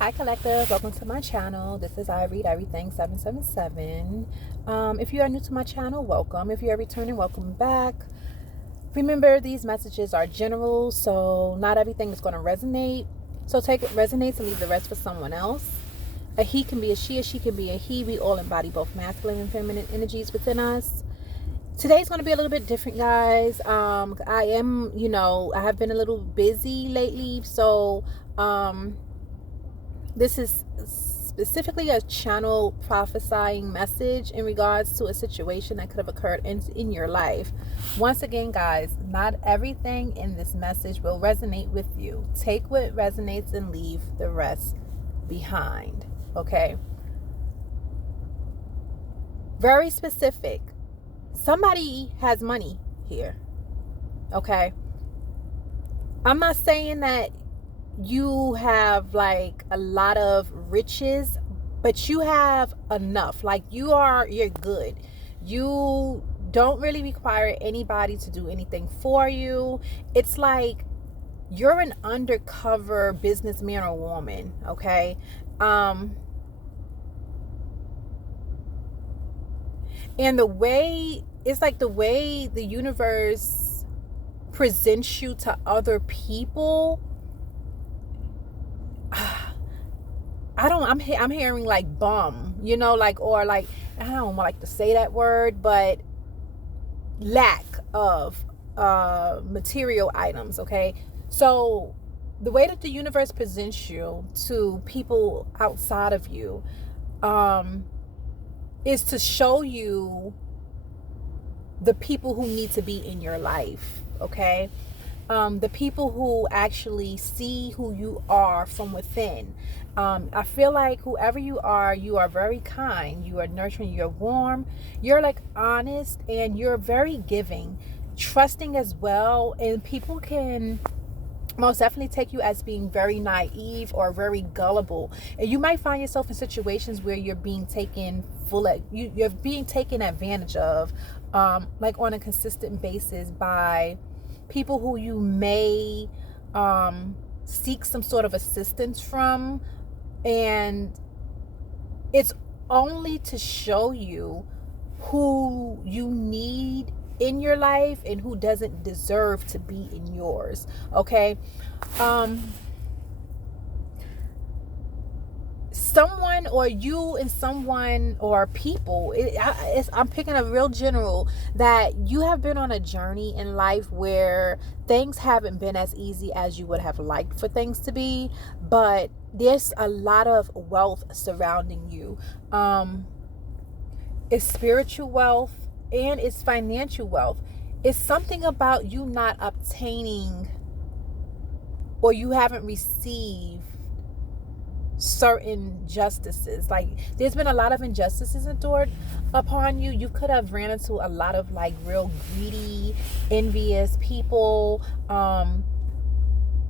Hi collective, welcome to my channel. This is I Read Everything 777. If you are new to my channel, welcome. If you are returning, welcome back. Remember, these messages are general, so not everything is going to resonate. So take what resonates and leave the rest for someone else. A he can be a she can be a he. We all embody both masculine and feminine energies within us. Today's going to be a little bit different, guys. I have been a little busy lately, so this is specifically a channel prophesying message in regards to a situation that could have occurred in your life. Once again, guys, not everything in this message will resonate with you. Take what resonates and leave the rest behind. Okay? Very specific. Somebody has money here. Okay? I'm not saying that you have like a lot of riches, but you have enough. Like you're good. You don't really require anybody to do anything for you. It's like you're an undercover businessman or woman, okay? And the way the universe presents you to other people, I'm hearing like bum, or like, I don't like to say that word, but lack of material items. Okay, so the way that the universe presents you to people outside of you is to show you the people who need to be in your life. Okay, the people who actually see who you are from within. I feel like whoever you are very kind, you are nurturing, you're warm, you're like honest, and you're very giving, trusting as well. And people can most definitely take you as being very naive or very gullible. And you might find yourself in situations where you're being taken you're being taken advantage of, like on a consistent basis by people who you may seek some sort of assistance from, and it's only to show you who you need in your life and who doesn't deserve to be in yours. Okay, someone or you and someone or people, I'm picking a real general, that you have been on a journey in life where things haven't been as easy as you would have liked for things to be, but there's a lot of wealth surrounding you. It's spiritual wealth and it's financial wealth. It's something about you not obtaining, or you haven't received certain justices. Like there's been a lot of injustices endured upon you. You could have ran into a lot of like real greedy, envious people.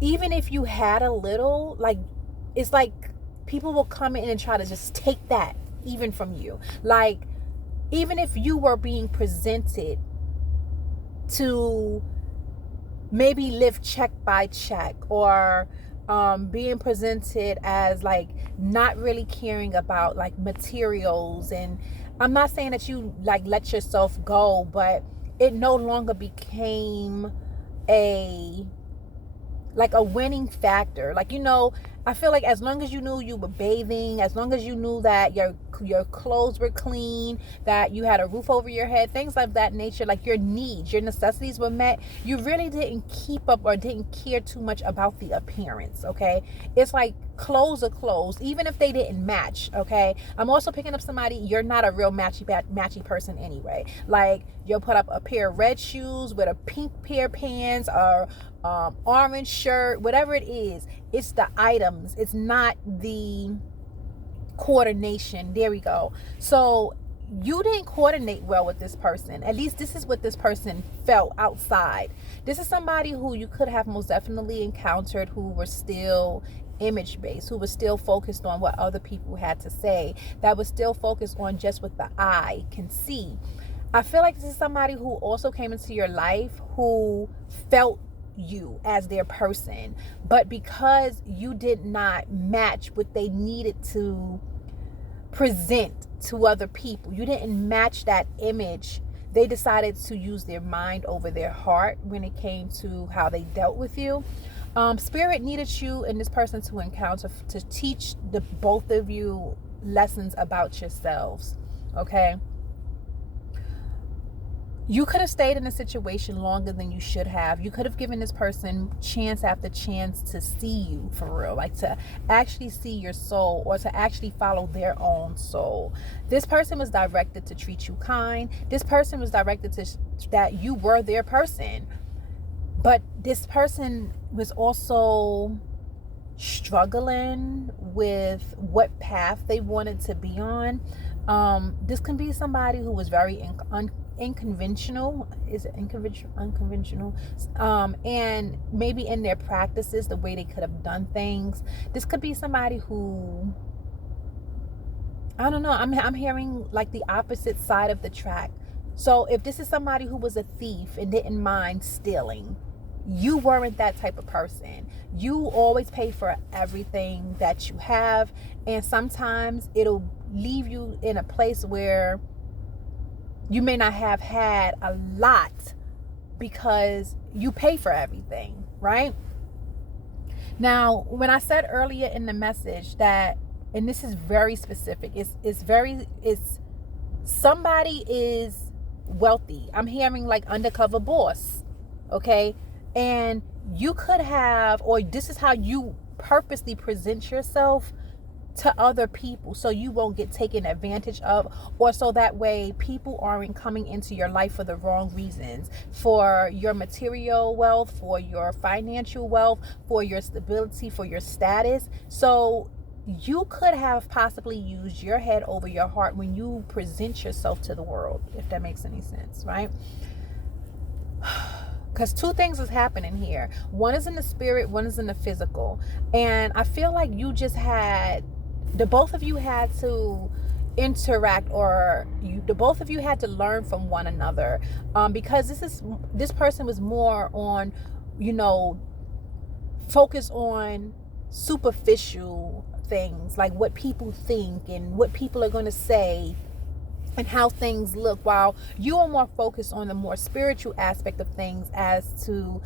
Even if you had a little, like, it's like people will come in and try to just take that even from you. Like, even if you were being presented to maybe live check by check, or being presented as like not really caring about like materials, and I'm not saying that you like let yourself go, but it no longer became a winning factor. Like, I feel like as long as you knew you were bathing, as long as you knew that your clothes were clean, that you had a roof over your head, things like that nature, like your needs, your necessities were met, you really didn't keep up or didn't care too much about the appearance. Okay, it's like clothes are clothes, even if they didn't match. Okay, I'm also picking up somebody, you're not a real matchy person anyway. Like, you'll put up a pair of red shoes with a pink pair of pants, or orange shirt, whatever it is. It's the items, it's not the coordination. There we go. So you didn't coordinate well with this person. At least this is what this person felt outside. This is somebody who you could have most definitely encountered who were still image based, who was still focused on what other people had to say, that was still focused on just what the eye can see. I feel like this is somebody who also came into your life who felt you as their person, but because you did not match what they needed to present to other people, you didn't match that image, they decided to use their mind over their heart when it came to how they dealt with you. Spirit needed you and this person to encounter to teach the both of you lessons about yourselves. Okay, you could have stayed in a situation longer than you should have. You could have given this person chance after chance to see you for real, like to actually see your soul or to actually follow their own soul. This person was directed to treat you kind. This person was directed to that you were their person. But this person was also struggling with what path they wanted to be on. This can be somebody who was very unconventional. Is it unconventional? And maybe in their practices, the way they could have done things. This could be somebody who, I don't know, I'm hearing like the opposite side of the track. So if this is somebody who was a thief and didn't mind stealing, you weren't that type of person. You always pay for everything that you have, and sometimes it'll leave you in a place where you may not have had a lot because you pay for everything, right? Now, when I said earlier in the message that, and this is very specific, it's somebody is wealthy. I'm hearing like undercover boss, okay? And you could have, or this is how you purposely present yourself to other people so you won't get taken advantage of, or so that way people aren't coming into your life for the wrong reasons, for your material wealth, for your financial wealth, for your stability, for your status. So you could have possibly used your head over your heart when you present yourself to the world, if that makes any sense, right? Because two things is happening here. One is in the spirit, one is in the physical. And I feel like you just had, the both of you had to interact, or the both of you had to learn from one another. Because this person was more on, focus on superficial things, like what people think and what people are going to say and how things look, while you are more focused on the more spiritual aspect of things as to,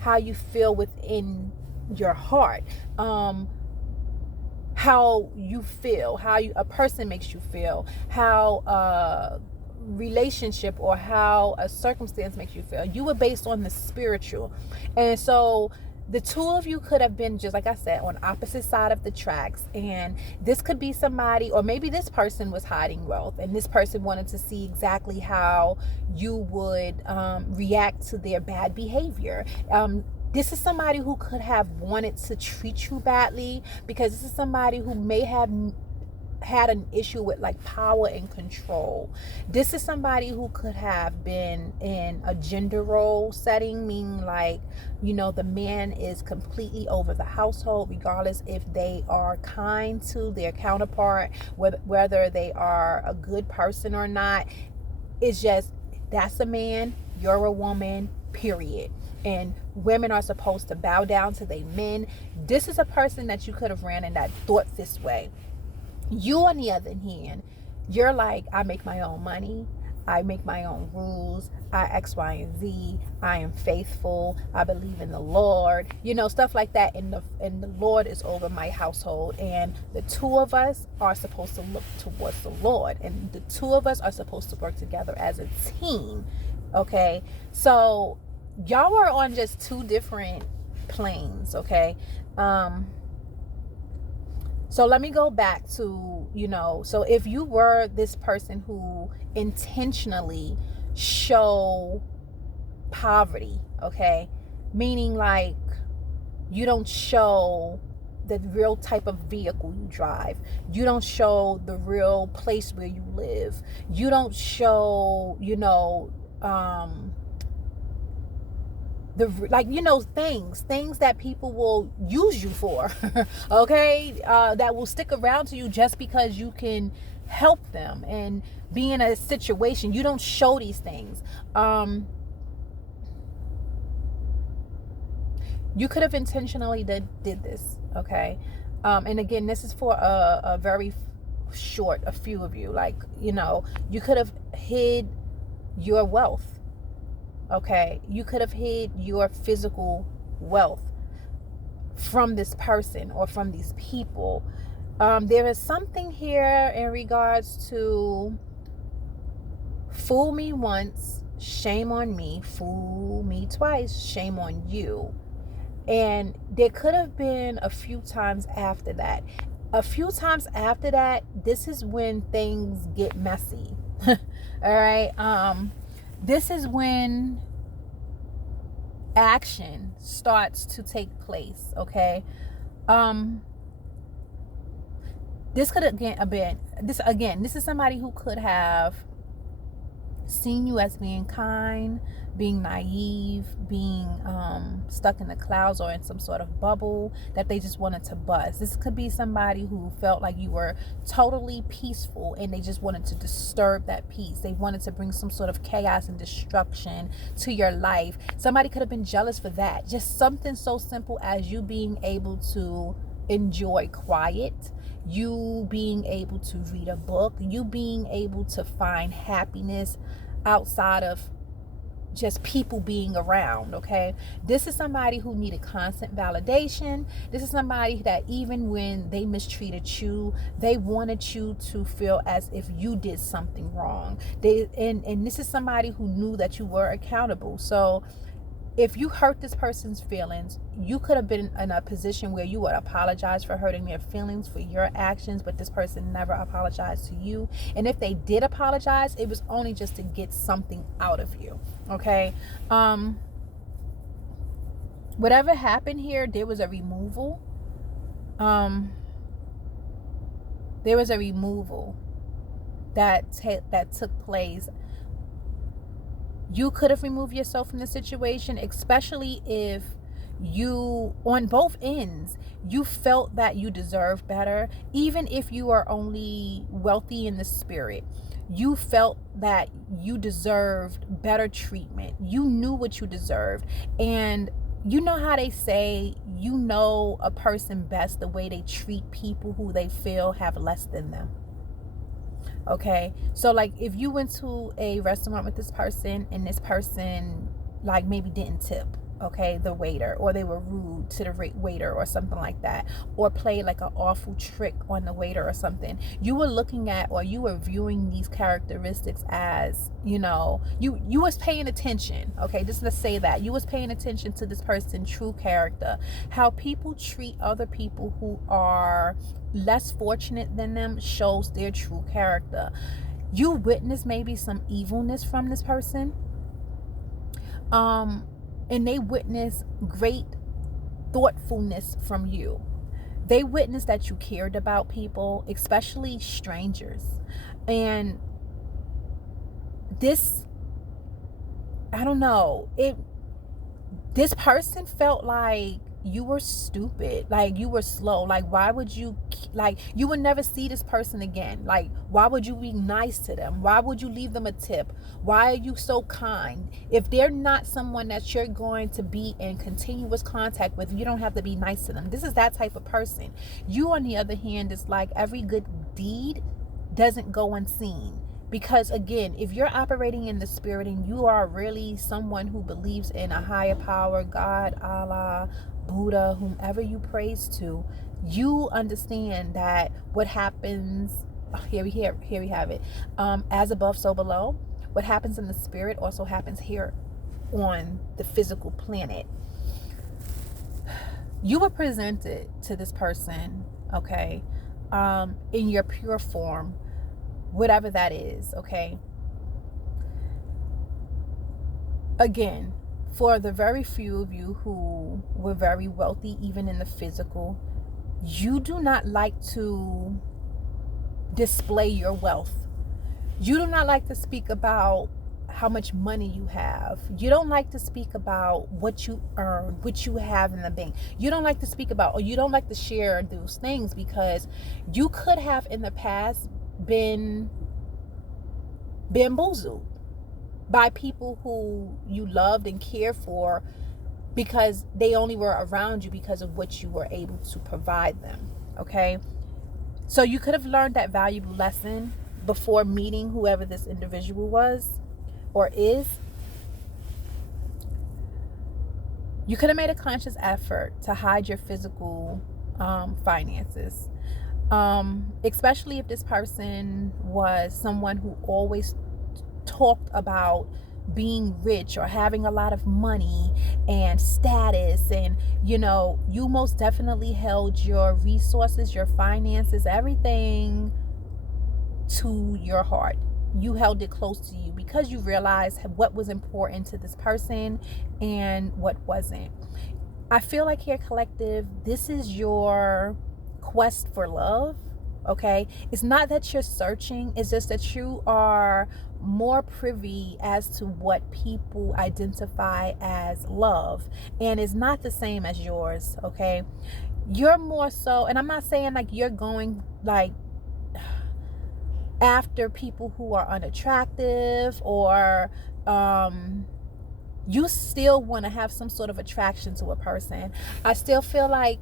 how you feel within your heart, how you feel, how a person makes you feel, how a relationship or how a circumstance makes you feel. You were based on the spiritual. And so the two of you could have been, just like I said, on opposite side of the tracks. And this could be somebody, or maybe this person was hiding wealth and this person wanted to see exactly how you would react to their bad behavior. This is somebody who could have wanted to treat you badly, because this is somebody who may have had an issue with like power and control. This is somebody who could have been in a gender role setting, meaning like, the man is completely over the household, regardless if they are kind to their counterpart, whether they are a good person or not. It's just, that's a man, you're a woman, period. And women are supposed to bow down to their men. This is a person that you could have ran in that thought this way. You, on the other hand, you're like, I make my own money, I make my own rules, I X, Y, and Z, I am faithful, I believe in the Lord, stuff like that. And the Lord is over my household, and the two of us are supposed to look towards the Lord, and the two of us are supposed to work together as a team. Okay, so y'all are on just two different planes. Okay, so let me go back to, so if you were this person who intentionally show poverty, okay, meaning like you don't show the real type of vehicle you drive, you don't show the real place where you live, you don't show, things that people will use you for, okay, that will stick around to you just because you can help them and be in a situation. You don't show these things. You could have intentionally did this, okay? And again, this is for a very short, a few of you. Like, you could have hid your wealth, okay? You could have hid your physical wealth from this person or from these people. There is something here in regards to fool me once, shame on me. Fool me twice, shame on you. And there could have been a few times after that. A few times after that, this is when things get messy. All right. This is when action starts to take place. Okay. This could again have been this is somebody who could have seen you as being kind, being naive, being stuck in the clouds or in some sort of bubble that they just wanted to buzz. This could be somebody who felt like you were totally peaceful and they just wanted to disturb that peace. They wanted to bring some sort of chaos and destruction to your life. Somebody could have been jealous for that. Just something so simple as you being able to enjoy quiet, you being able to read a book, you being able to find happiness outside of just people being around. Okay, this is somebody who needed constant validation. This is somebody that even when they mistreated you, they wanted you to feel as if you did something wrong. And this is somebody who knew that you were accountable. So if you hurt this person's feelings, you could have been in a position where you would apologize for hurting their feelings, for your actions, but this person never apologized to you. And if they did apologize, it was only just to get something out of you. Okay. Whatever happened here, there was a removal. There was a removal that took place. You could have removed yourself from the situation, especially if you, on both ends, you felt that you deserved better. Even if you are only wealthy in the spirit, you felt that you deserved better treatment. You knew what you deserved. And you know how they say, you know a person best the way they treat people who they feel have less than them. Okay, so like if you went to a restaurant with this person and this person like maybe didn't tip, okay, the waiter, or they were rude to the waiter or something like that, or played like an awful trick on the waiter or something, you were looking at, or you were viewing these characteristics as, you was paying attention. Okay, just let's say that you was paying attention to this person's true character, how people treat other people who are less fortunate than them shows their true character. You witness maybe some evilness from this person, and they witness great thoughtfulness from you. They witness that you cared about people, especially strangers. And this, I don't know, this person felt like you were stupid, like you were slow. Like, why would you, like, you would never see this person again. Like, why would you be nice to them? Why would you leave them a tip? Why are you so kind? If they're not someone that you're going to be in continuous contact with, you don't have to be nice to them. This is that type of person. You, on the other hand, is like every good deed doesn't go unseen. Because again, if you're operating in the spirit and you are really someone who believes in a higher power, God, Allah, Buddha, whomever you praise to, you understand that what happens, here we have it, as above, so below. What happens in the spirit also happens here on the physical planet. You were presented to this person, okay, in your pure form, whatever that is, okay? Again, for the very few of you who were very wealthy, even in the physical, you do not like to display your wealth. You do not like to speak about how much money you have. You don't like to speak about what you earn, what you have in the bank. You don't like to speak about, or you don't like to share those things, because you could have in the past been bamboozled by people who you loved and cared for, because they only were around you because of what you were able to provide them. Okay, so you could have learned that valuable lesson before meeting whoever this individual was or is. You could have made a conscious effort to hide your physical finances, especially if this person was someone who always talked about being rich or having a lot of money and status, and you most definitely held your resources, your finances, everything to your heart. You held it close to you because you realized what was important to this person and what wasn't. I feel like here, collective, this is your quest for love. Okay, it's not that you're searching, it's just that you are more privy as to what people identify as love, and it's not the same as yours. Okay, you're more so, and I'm not saying like you're going like after people who are unattractive, or you still want to have some sort of attraction to a person. I still feel like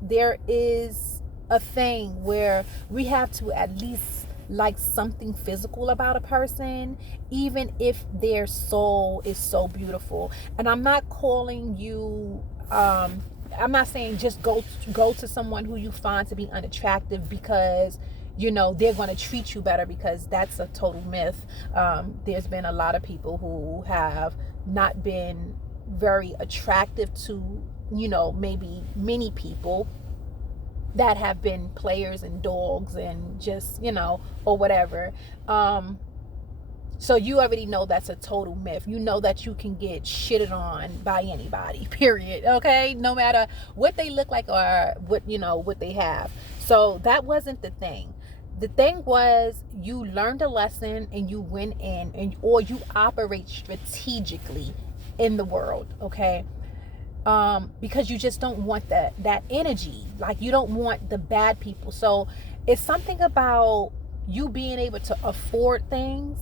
there is a thing where we have to at least like something physical about a person, even if their soul is so beautiful. And I'm not calling you I'm not saying just go to someone who you find to be unattractive because they're going to treat you better, because that's a total myth. There's been a lot of people who have not been very attractive to maybe many people that have been players and dogs and just or whatever. So you already know that's a total myth. You know that you can get shitted on by anybody, period. Okay, no matter what they look like or what they have. So that wasn't the thing. The thing was, you learned a lesson and you went in, or you operate strategically in the world. Okay, because you just don't want that energy. Like, you don't want the bad people. So it's something about you being able to afford things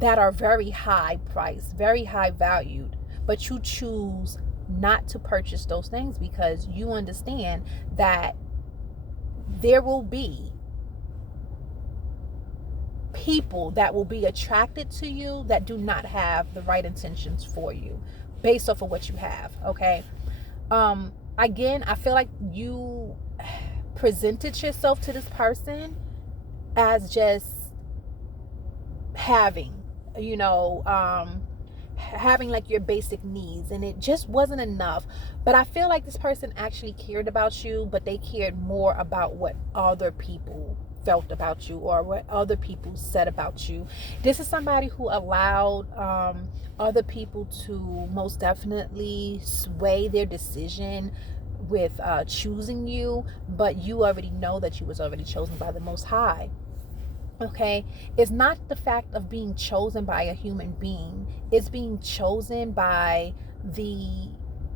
that are very high priced, very high valued, but you choose not to purchase those things because you understand that there will be people that will be attracted to you that do not have the right intentions for you based off of what you have. Okay, again, I feel like you presented yourself to this person as just having having like your basic needs, and it just wasn't enough. But I feel like this person actually cared about you, but they cared more about what other people felt about you or what other people said about you. This is somebody who allowed other people to most definitely sway their decision with choosing you, but you already know that you was already chosen by the Most High. Okay, it's not the fact of being chosen by a human being, it's being chosen by the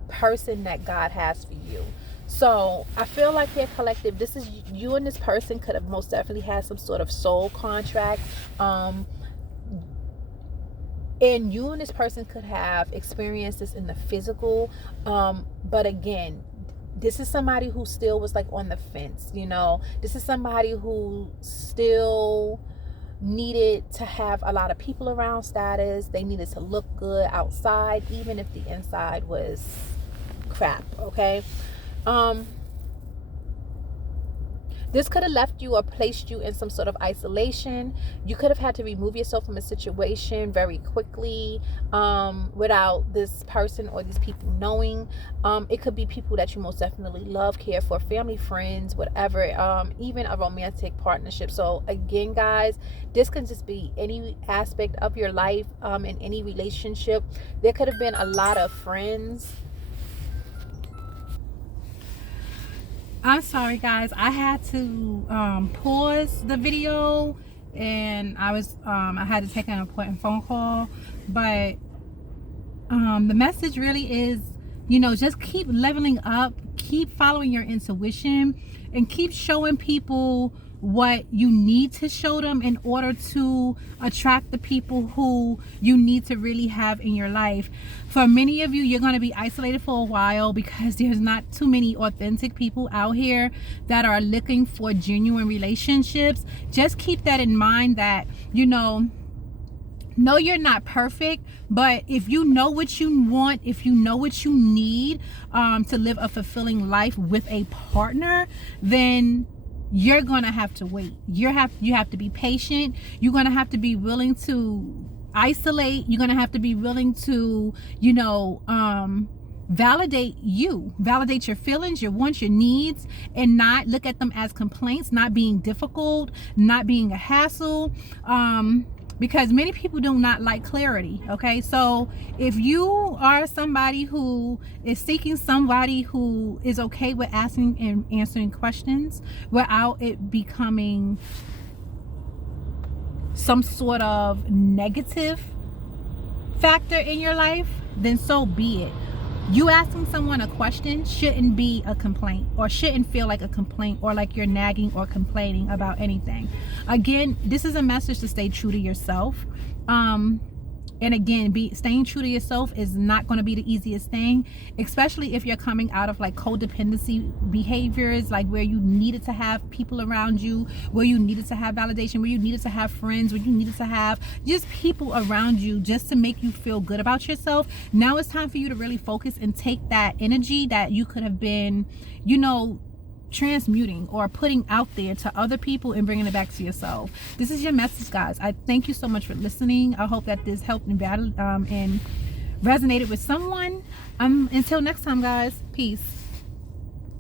person that God has for you. So I feel like here, collective, this is you and this person could have most definitely had some sort of soul contract, and you and this person could have experienced this in the physical, but again, this is somebody who still was like on the fence. This is somebody who still needed to have a lot of people around status. They needed to look good outside, even if the inside was crap. Okay, this could have left you or placed you in some sort of isolation. You could have had to remove yourself from a situation very quickly, without this person or these people knowing. It could be people that you most definitely love, care for, family, friends, whatever, even a romantic partnership. So again, guys, this can just be any aspect of your life, in any relationship. There could have been a lot of friends. I'm sorry, guys. I had to pause the video, and I had to take an important phone call. But the message really is, just keep leveling up, keep following your intuition, and keep showing people what you need to show them in order to attract the people who you need to really have in your life. For many of you, you're going to be isolated for a while because there's not too many authentic people out here that are looking for genuine relationships. Just keep that in mind, that, you know, no, you're not perfect, but if you know what you want, if you know what you need to live a fulfilling life with a partner, then you're gonna have to wait. You have to be patient. You're gonna have to be willing to isolate. You're gonna have to be willing to, you know, validate your feelings, your wants, your needs, and not look at them as complaints, not being difficult, not being a hassle. Because many people do not like clarity. Okay, so if you are somebody who is seeking somebody who is okay with asking and answering questions without it becoming some sort of negative factor in your life, then so be it. You asking someone a question shouldn't be a complaint, or shouldn't feel like a complaint, or like you're nagging or complaining about anything. Again, this is a message to stay true to yourself. And again, staying true to yourself is not going to be the easiest thing, especially if you're coming out of like codependency behaviors, like where you needed to have people around you, where you needed to have validation, where you needed to have friends, where you needed to have just people around you just to make you feel good about yourself. Now it's time for you to really focus and take that energy that you could have been, you know, transmuting or putting out there to other people and bringing it back to yourself. This is your message, guys. I thank you so much for listening. I hope that this helped and resonated with someone. Until next time, guys. Peace.